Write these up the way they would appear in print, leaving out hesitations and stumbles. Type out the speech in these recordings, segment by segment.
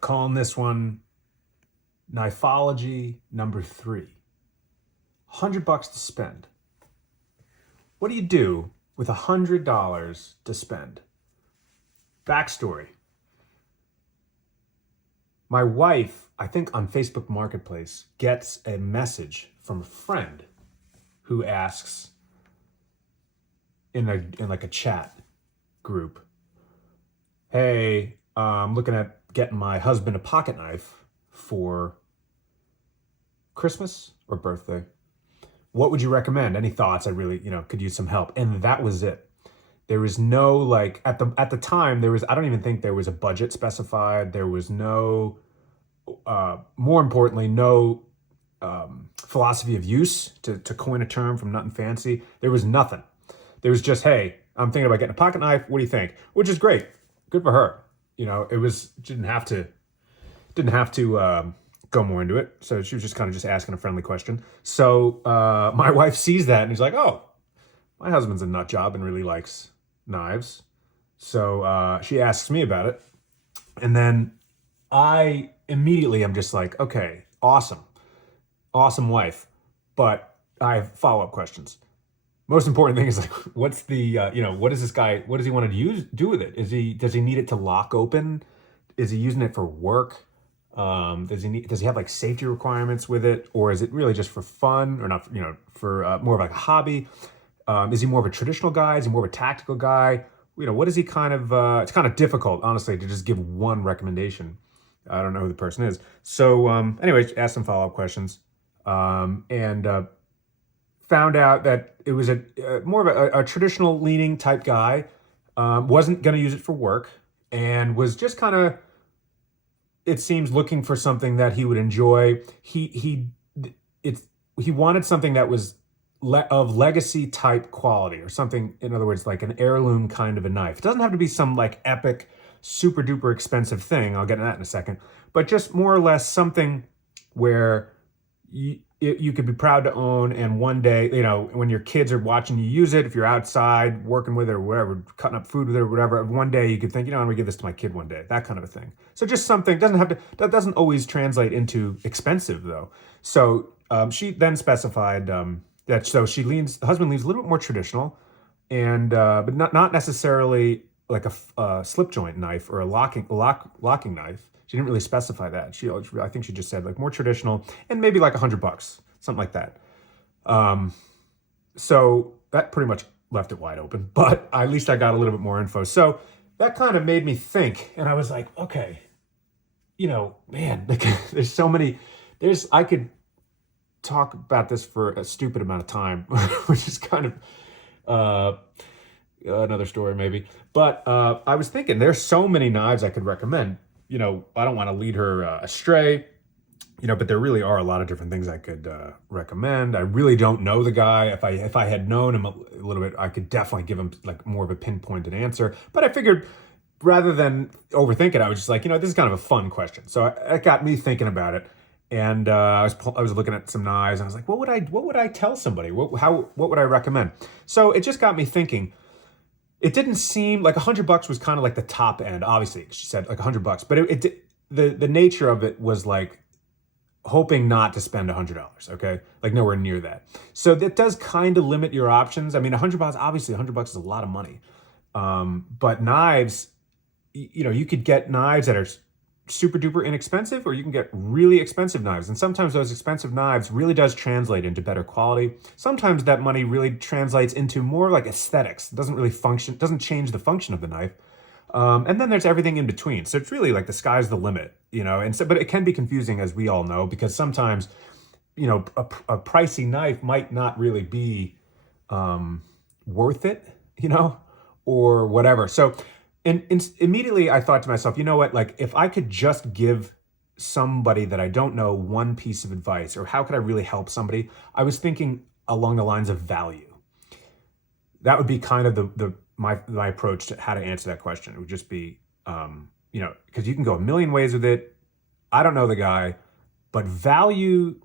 calling this one Knifeology number 3. $100 to spend. What do you do with $100 to spend? Backstory. My wife, I think on Facebook Marketplace, gets a message from a friend who asks in like a chat group, "Hey, I'm looking at getting my husband a pocket knife for Christmas or birthday. What would you recommend? Any thoughts? I really, could use some help." And that was it. There was no like at the time there was, I don't even think there was a budget specified. There was no more importantly, no philosophy of use to coin a term from Nothing Fancy. There was nothing. There was just, "Hey, I'm thinking about getting a pocket knife. What do you think?" Which is great. Good for her. It was didn't have to go more into it. So she was just kind of just asking a friendly question. So my wife sees that and he's like, "Oh, my husband's a nut job and really likes knives." So she asks me about it. And then I immediately am just like, "Okay, awesome. Awesome wife." But I have follow-up questions. Most important thing is like, what's the, what is this guy, what does he want to do with it? Does he need it to lock open? Is he using it for work? Does he have like safety requirements with it? Or is it really just for fun or not, for more of like a hobby? Is he more of a traditional guy? Is he more of a tactical guy? What is he kind of, it's kind of difficult, honestly, to just give one recommendation. I don't know who the person is. So anyways, asked some follow-up questions and found out that it was more of a traditional leaning type guy, wasn't going to use it for work and was just kind of, it seems, looking for something that he would enjoy. He wanted something that was of legacy type quality or something, in other words, like an heirloom kind of a knife. It doesn't have to be some like epic, super duper expensive thing. I'll get into that in a second. But just more or less something where you could be proud to own, and one day, when your kids are watching you use it, if you're outside working with it or whatever, cutting up food with it or whatever, one day you could think, I'm going to give this to my kid one day, that kind of a thing. So just something, that doesn't always translate into expensive though. So she then specified that, so the husband leans a little bit more traditional, and but not necessarily like a slip joint knife or a locking knife. She didn't really specify that. I think she just said like more traditional and maybe like $100, something like that. So that pretty much left it wide open, but at least I got a little bit more info. So that kind of made me think, and I was like, okay, man, there's so many, I could talk about this for a stupid amount of time, which is kind of, another story maybe. But I was thinking there's so many knives I could recommend. I don't want to lead her astray, but there really are a lot of different things I could recommend. I really don't know the guy. If I had known him a little bit, I could definitely give him like more of a pinpointed answer. But I figured rather than overthink it, I was just like, this is kind of a fun question. So it got me thinking about it. And I was looking at some knives and I was like, what would I tell somebody? What would I recommend? So it just got me thinking. It didn't seem like $100 was kind of like the top end. Obviously, she said like $100, but the nature of it was like hoping not to spend $100. Okay, like nowhere near that. So that does kind of limit your options. I mean, $100, obviously, $100 is a lot of money. But knives, you could get knives that are super duper inexpensive, or you can get really expensive knives. And sometimes those expensive knives really does translate into better quality. Sometimes that money really translates into more like aesthetics. It doesn't change the function of the knife. And then there's everything in between. So it's really like the sky's the limit, but it can be confusing, as we all know, because sometimes, a pricey knife might not really be worth it, or whatever. So And immediately I thought to myself, you know what, like if I could just give somebody that I don't know one piece of advice, or how could I really help somebody? I was thinking along the lines of value. That would be kind of my approach to how to answer that question. It would just be, because you can go a million ways with it. I don't know the guy, but value,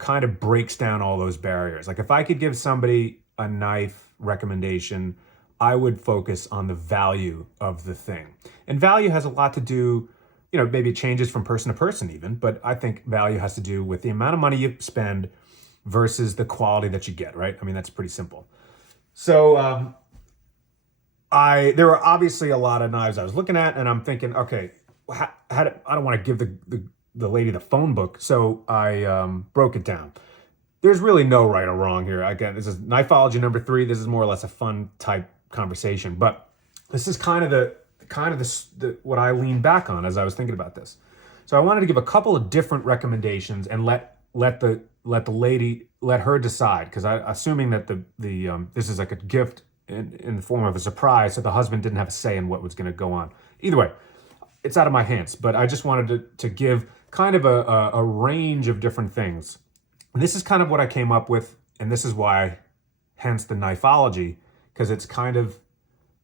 kind of breaks down all those barriers. Like if I could give somebody a knife recommendation, I would focus on the value of the thing. And value has a lot to do, maybe it changes from person to person even, but I think value has to do with the amount of money you spend versus the quality that you get, right? I mean, that's pretty simple. So there were obviously a lot of knives I was looking at, and I'm thinking, okay, I don't want to give the lady the phone book, so I broke it down. There's really no right or wrong here. Again, this is Knifeology number 3. This is more or less a fun type conversation, but this is kind of what I leaned back on as I was thinking about this. So I wanted to give a couple of different recommendations and let the lady, let her decide, because assuming that this is like a gift in the form of a surprise, so the husband didn't have a say in what was going to go on. Either way, it's out of my hands, but I just wanted to give kind of a range of different things. And this is kind of what I came up with, and this is why, hence the Knifeology, because it's kind of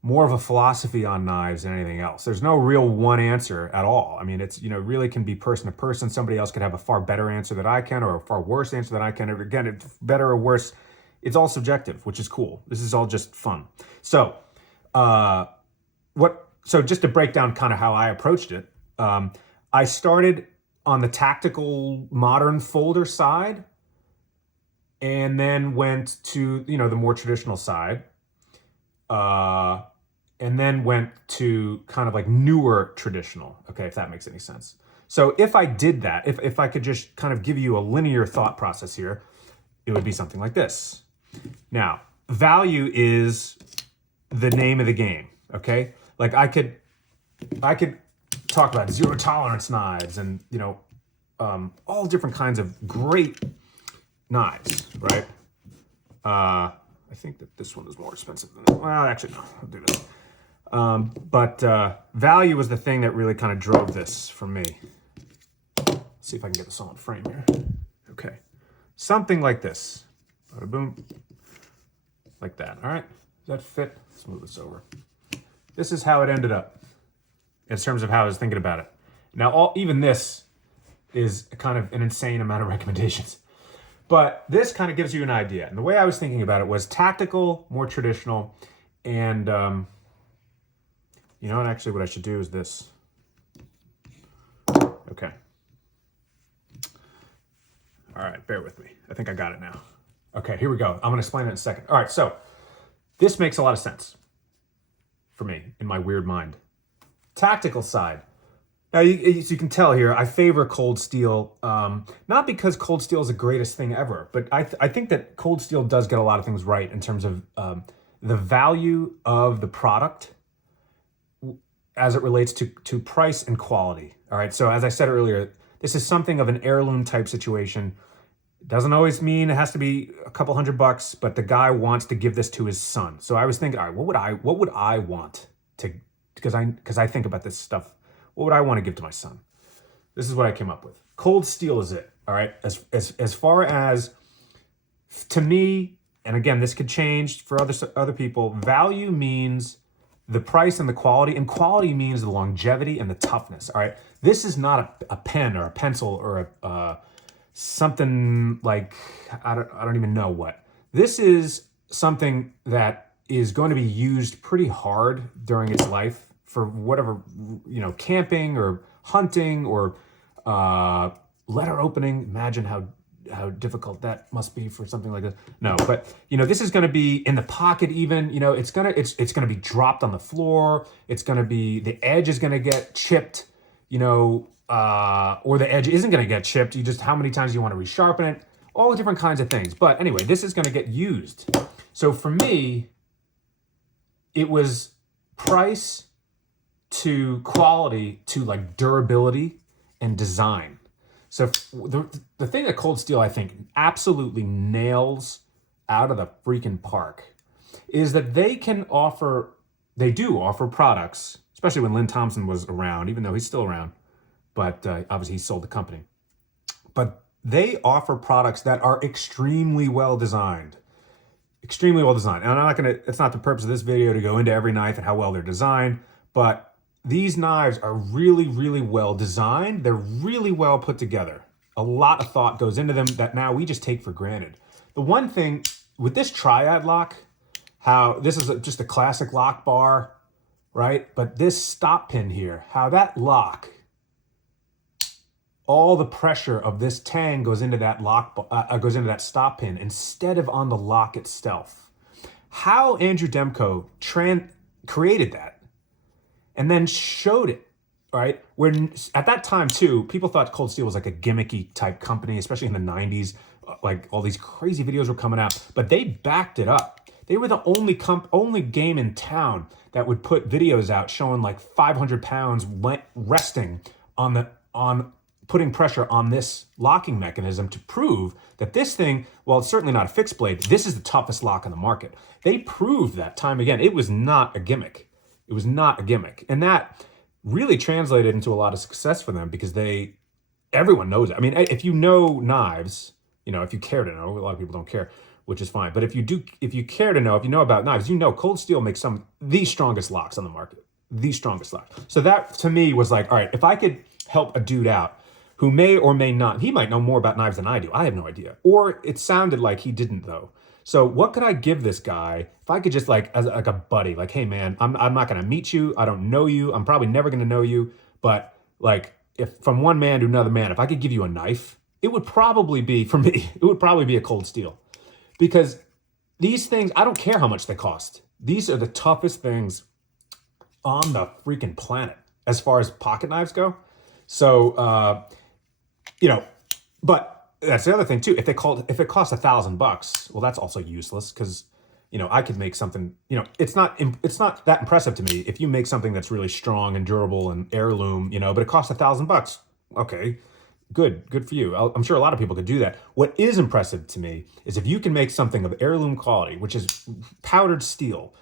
more of a philosophy on knives than anything else. There's no real one answer at all. I mean, it's, really can be person to person. Somebody else could have a far better answer than I can, or a far worse answer than I can. Or again, it's better or worse. It's all subjective, which is cool. This is all just fun. So, so just to break down kind of how I approached it, I started on the tactical modern folder side, and then went to, the more traditional side, and then went to kind of like newer traditional, okay, if that makes any sense. So if I did that, if I could just kind of give you a linear thought process here, it would be something like this. Now, value is the name of the game, okay? Like I could talk about zero tolerance knives and, all different kinds of great knives, right? I think that this one is more expensive than that. Well, actually, no, I'll do this. But value was the thing that really kind of drove this for me. Let's see if I can get this all in frame here. Okay. Something like this. Bada boom. Like that, all right? Does that fit? Let's move this over. This is how it ended up in terms of how I was thinking about it. Now, even this is kind of an insane amount of recommendations. But this kind of gives you an idea. And the way I was thinking about it was tactical, more traditional, and and actually what I should do is this. Okay. All right, bear with me. I think I got it now. Okay, here we go. I'm going to explain it in a second. All right, so this makes a lot of sense for me in my weird mind. Tactical side. Now, as you can tell here, I favor cold steel, not because cold steel is the greatest thing ever, but I think that cold steel does get a lot of things right in terms of the value of the product as it relates to price and quality. All right, so as I said earlier, this is something of an heirloom type situation. It doesn't always mean it has to be a couple $100, but the guy wants to give this to his son. So I was thinking, all right, what would I want to, because I think about this stuff. What would I want to give to my son? This is what I came up with. Cold steel is it, all right? As far as, to me, and again, this could change for other people, value means the price and the quality means the longevity and the toughness, all right? This is not a pen or a pencil or something like, I don't even know what. This is something that is going to be used pretty hard during its life for whatever, camping or hunting or letter opening. Imagine how difficult that must be for something like this. No, but this is going to be in the pocket even. It's going to be dropped on the floor. It's going to be, the edge is going to get chipped, or the edge isn't going to get chipped. You just, how many times you want to resharpen it, all different kinds of things. But anyway, this is going to get used. So for me, it was price to quality to like durability and design. So the thing that cold steel I think absolutely nails out of the freaking park is that they do offer products, especially when Lynn Thompson was around, even though he's still around, but obviously he sold the company. But they offer products that are extremely well designed. Extremely well designed. And it's not the purpose of this video to go into every knife and how well they're designed, but these knives are really, really well designed. They're really well put together. A lot of thought goes into them that now we just take for granted. The one thing with this triad lock, how this is just a classic lock bar, right? But this stop pin here, how that lock all the pressure of this tang goes into that goes into that stop pin instead of on the lock itself. How Andrew Demko created that and then showed it, right? Where at that time too, people thought Cold Steel was like a gimmicky type company, especially in the 90s. Like all these crazy videos were coming out, but they backed it up. They were the only game in town that would put videos out showing like 500 pounds resting on putting pressure on this locking mechanism to prove that this thing, well, it's certainly not a fixed blade, this is the toughest lock on the market. They proved that time again. It was not a gimmick. It was not a gimmick. And that really translated into a lot of success for them because everyone knows it. I mean, if you know knives, you know, if you care to know, a lot of people don't care, which is fine. But if you care to know, if you know about knives, you know Cold Steel makes the strongest locks on the market. The strongest locks. So that to me was like, all right, if I could help a dude out who may or may not, he might know more about knives than I do. I have no idea. Or it sounded like he didn't though. So what could I give this guy if I could just like, as like a buddy, like, hey man, I'm not gonna meet you. I don't know you. I'm probably never gonna know you. But like if from one man to another man, if I could give you a knife, it would probably be, for me, it would probably be a Cold Steel. Because these things, I don't care how much they cost. These are the toughest things on the freaking planet as far as pocket knives go. So, you know, but that's the other thing too. If it costs $1,000, well, that's also useless because, you know, I could make something, you know, it's not that impressive to me if you make something that's really strong and durable and heirloom, you know, but it costs $1,000. Okay, good for you. I'm sure a lot of people could do that. What is impressive to me is if you can make something of heirloom quality, which is powdered steel,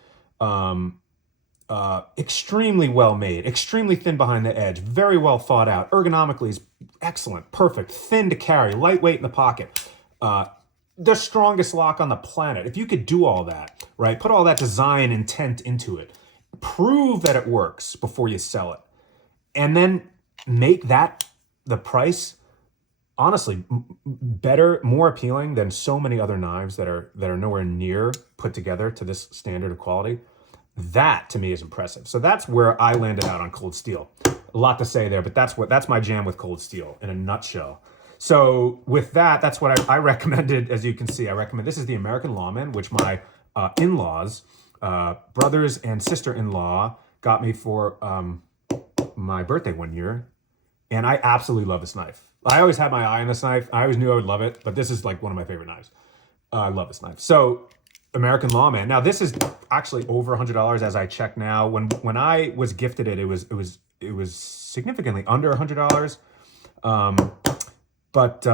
extremely well made, extremely thin behind the edge, very well thought out, ergonomically is excellent, perfect, thin to carry, lightweight in the pocket, the strongest lock on the planet. If you could do all that, right, put all that design intent into it, prove that it works before you sell it, and then make that the price, honestly, better, more appealing than so many other knives that are nowhere near put together to this standard of quality. That to me is impressive. So that's where I landed out on Cold Steel. A lot to say there, but that's my jam with Cold Steel in a nutshell. So with that, that's what I recommended. As you can see, I recommend, this is the American Lawman, which my in-laws, brothers and sister-in-law got me for my birthday one year. And I absolutely love this knife. I always had my eye on this knife. I always knew I would love it, but this is like one of my favorite knives. I love this knife. So American Lawman. Now this is actually over $100 as I check now. When I was gifted it, it was significantly under $100. But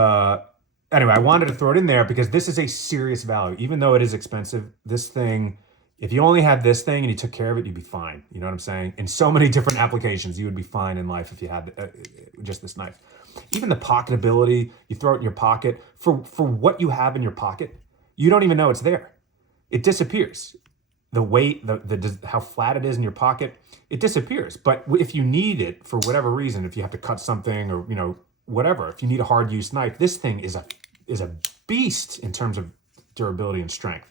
anyway, I wanted to throw it in there because this is a serious value. Even though it is expensive, this thing, if you only had this thing and you took care of it, you'd be fine. You know what I'm saying? In so many different applications, you would be fine in life if you had just this knife. Even the pocketability, you throw it in your pocket. For what you have in your pocket, you don't even know it's there. It disappears. The weight, how flat it is in your pocket, it disappears. But if you need it for whatever reason, if you have to cut something or, you know, whatever, if you need a hard use knife, this thing is a beast in terms of durability and strength.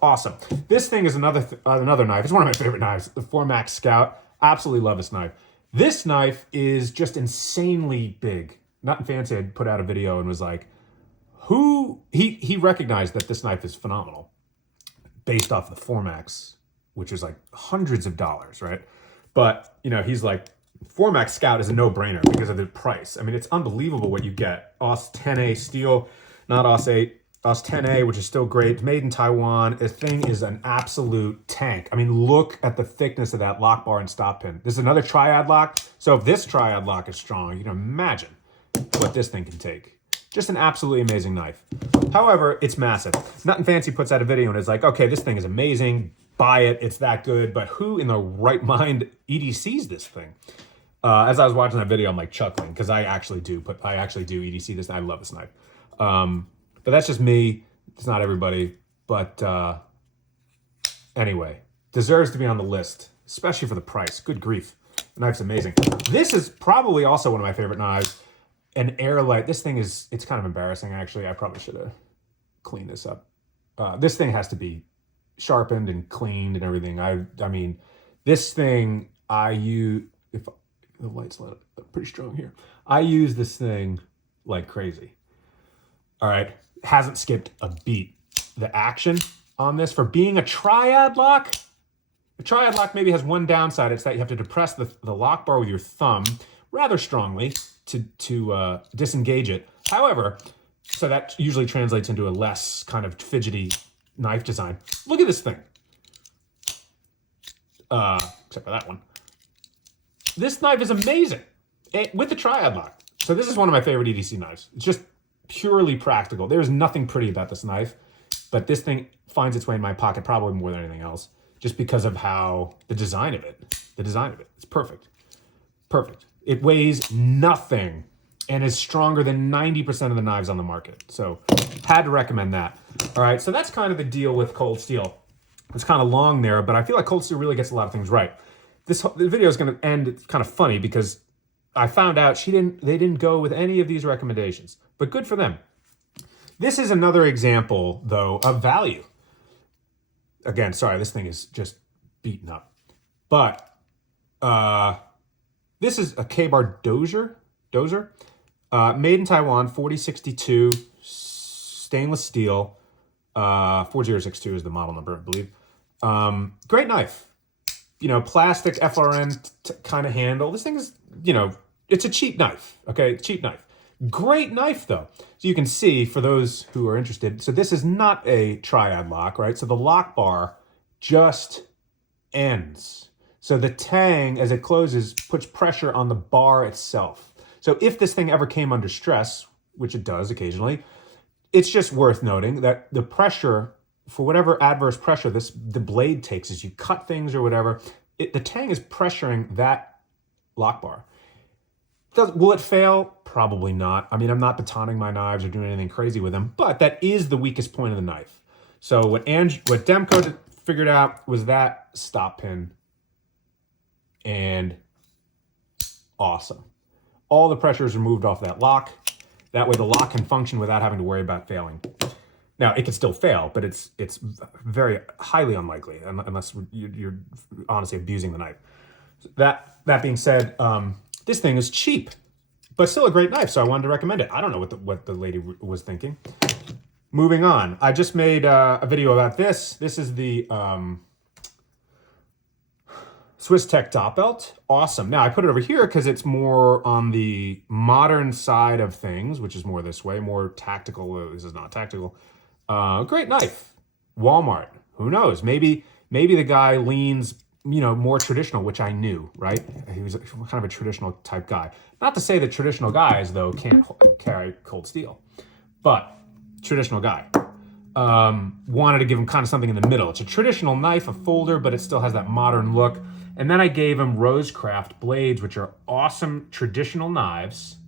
Awesome. This thing is another knife. It's one of my favorite knives, the Formax Scout. Absolutely love this knife. This knife is just insanely big. Not Fancy had put out a video and was like, he recognized that this knife is phenomenal based off the Formax, which is like hundreds of dollars, right? But, you know, he's like, Formax Scout is a no-brainer because of the price. I mean, it's unbelievable what you get. AUS 10A steel, not AUS 8. AUS 10A, which is still great. It's made in Taiwan. This thing is an absolute tank. I mean, look at the thickness of that lock bar and stop pin. This is another triad lock. So if this triad lock is strong, you can imagine what this thing can take. Just an absolutely amazing knife. However, it's massive. Nothing Fancy puts out a video and is like, okay, this thing is amazing. Buy it. It's that good. But who in the right mind EDCs this thing? As I was watching that video, I'm like chuckling because I actually do EDC this. I love this knife. But that's just me. It's not everybody. But anyway, deserves to be on the list, especially for the price. Good grief. The knife's amazing. This is probably also one of my favorite knives. An Airlight. This thing is, it's kind of embarrassing, actually. I probably should have cleaned this up. This thing has to be sharpened and cleaned and everything. I mean, this thing, if The light's pretty strong here. I use this thing like crazy. All right, hasn't skipped a beat. The action on this, for being a triad lock, the triad lock maybe has one downside. It's that you have to depress the lock bar with your thumb rather strongly to disengage it. However, so that usually translates into a less kind of fidgety knife design. Look at this thing. Except for that one. This knife is amazing with the triad lock. So this is one of my favorite EDC knives. It's just purely practical. There's nothing pretty about this knife, but this thing finds its way in my pocket probably more than anything else, just because of how the design of it. It's perfect. Perfect. It weighs nothing and is stronger than 90% of the knives on the market. So had to recommend that. All right, so that's kind of the deal with Cold Steel. It's kind of long there, but I feel like Cold Steel really gets a lot of things right. The video is going to end, it's kind of funny because I found out they didn't go with any of these recommendations, but good for them. This is another example, though, of value. Again, sorry, this thing is just beaten up. But this is a K-Bar Dozer, made in Taiwan, 4062, stainless steel. 4062 is the model number, I believe. Great knife. You know, plastic FRN kind of handle. This thing is, you know, it's a cheap knife, okay? Cheap knife. Great knife, though. So you can see, for those who are interested, so this is not a triad lock, right? So the lock bar just ends. So the tang, as it closes, puts pressure on the bar itself. So if this thing ever came under stress, which it does occasionally, it's just worth noting that the pressure, for whatever adverse pressure the blade takes as you cut things or whatever, the tang is pressuring that lock bar. Will it fail? Probably not. I mean, I'm not batoning my knives or doing anything crazy with them, but that is the weakest point of the knife. So what Demco figured out was that stop pin, and awesome. All the pressure is removed off that lock. That way the lock can function without having to worry about failing. Now, it can still fail, but it's very highly unlikely unless you're honestly abusing the knife. That being said, this thing is cheap, but still a great knife, so I wanted to recommend it. I don't know what the lady was thinking. Moving on, I just made a video about this. This is the Swiss Tech Dot Belt. Awesome. Now, I put it over here because it's more on the modern side of things, which is more this way, more tactical. This is not tactical. Great knife. Walmart. Who knows? Maybe the guy leans, you know, more traditional, which I knew, right? He was kind of a traditional type guy. Not to say that traditional guys, though, can't carry Cold Steel, but traditional guy. Wanted to give him kind of something in the middle. It's a traditional knife, a folder, but it still has that modern look. And then I gave him Rosecraft blades, which are awesome traditional knives,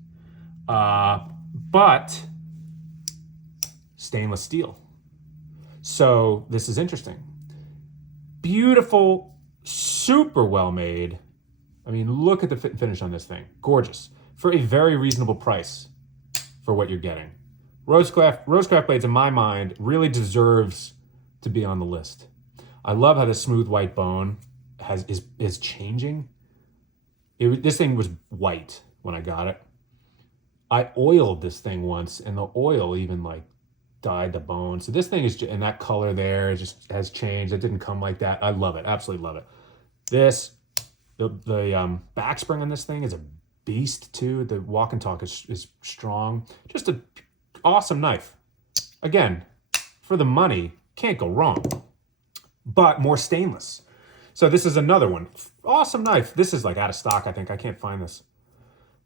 but stainless steel. So this is interesting. Beautiful, super well made. I mean, look at the fit and finish on this thing. Gorgeous. For a very reasonable price for what you're getting. Rosecraft blades, in my mind, really deserves to be on the list. I love how the smooth white bone is changing. This thing was white when I got it. I oiled this thing once, and the oil even like dyed the bone. So this thing is, and that color there just has changed. It didn't come like that. I love it, absolutely love it. The back spring on this thing is a beast too. The walk and talk is strong. Just an awesome knife. Again, for the money, can't go wrong. But more stainless. So this is another one. Awesome knife. This is like out of stock, I think. I can't find this.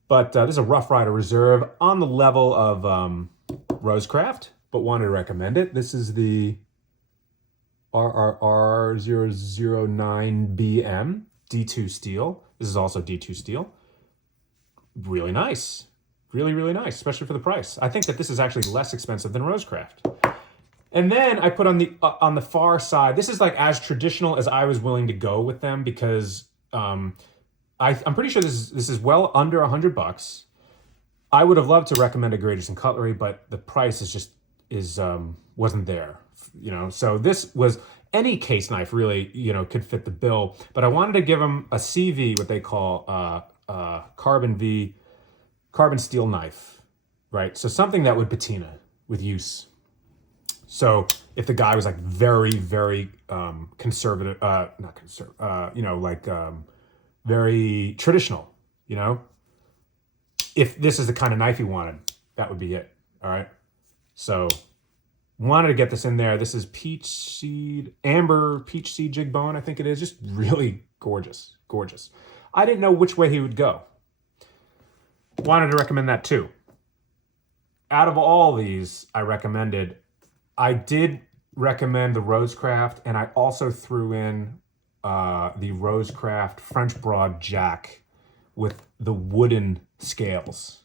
But this is a Rough Rider Reserve on the level of Rosecraft, but wanted to recommend it. This is the RRR009BM D2 steel. This is also D2 steel. Really nice. Really, really nice, especially for the price. I think that this is actually less expensive than Rosecraft. And then I put on the far side, this is like as traditional as I was willing to go with them, because I'm pretty sure this is well under $100. I would have loved to recommend a Greatest in Cutlery, but the price wasn't there, you know. So this was, any case knife really, you know, could fit the bill. But I wanted to give them a CV, what they call carbon steel knife, right? So something that would patina with use. So if the guy was like very, very conservative, not conservative, very traditional, if this is the kind of knife he wanted, that would be it. All right. So wanted to get this in there. This is amber peach seed jig bone, I think it is. Just really gorgeous, gorgeous. I didn't know which way he would go. Wanted to recommend that too. Out of all these I did recommend the Rosecraft, and I also threw in the Rosecraft French Broad Jack with the wooden scales,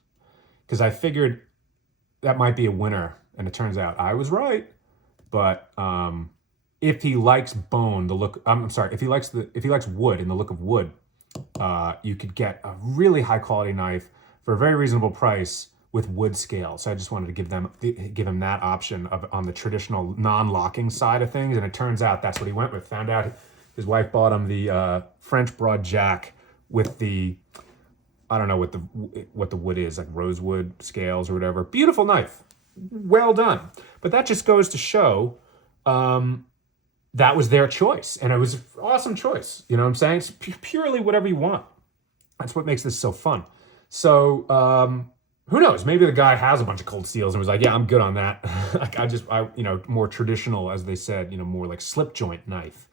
because I figured that might be a winner, and it turns out I was right. But if he likes bone, if he likes wood and the look of wood, you could get a really high quality knife for a very reasonable price with wood scales. So I just wanted to give him that option on the traditional non-locking side of things, and it turns out that's what he went with. Found out his wife bought him the French Broad Jack with the, I don't know what the wood is, like rosewood scales or whatever. Beautiful knife, well done. But that just goes to show that was their choice, and it was an awesome choice. You know what I'm saying? It's purely whatever you want. That's what makes this so fun. So who knows? Maybe the guy has a bunch of cold steels and was like, yeah, I'm good on that. Like more traditional, as they said, more like slip joint knife.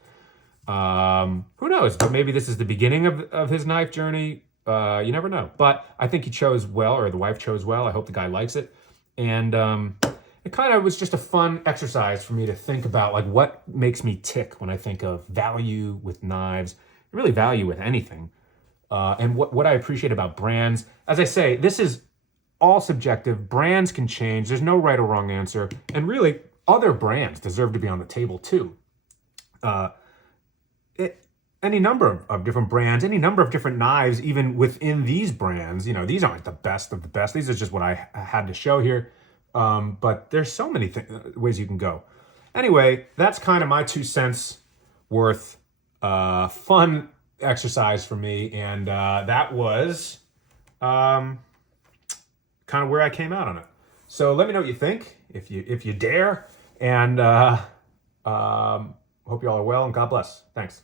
Who knows? But maybe this is the beginning of his knife journey. You never know. But I think he chose well, or the wife chose well. I hope the guy likes it. And it kind of was just a fun exercise for me to think about, like, what makes me tick when I think of value with knives, really value with anything. And what I appreciate about brands. As I say, this is all subjective. Brands can change. There's no right or wrong answer. And really, other brands deserve to be on the table too. Any number of different brands, any number of different knives, even within these brands, these aren't the best of the best. These are just what I had to show here. But there's so many ways you can go. Anyway, that's kind of my 2 cents worth fun exercise for me. And that was kind of where I came out on it. So let me know what you think, if you dare. And hope you all are well, and God bless. Thanks.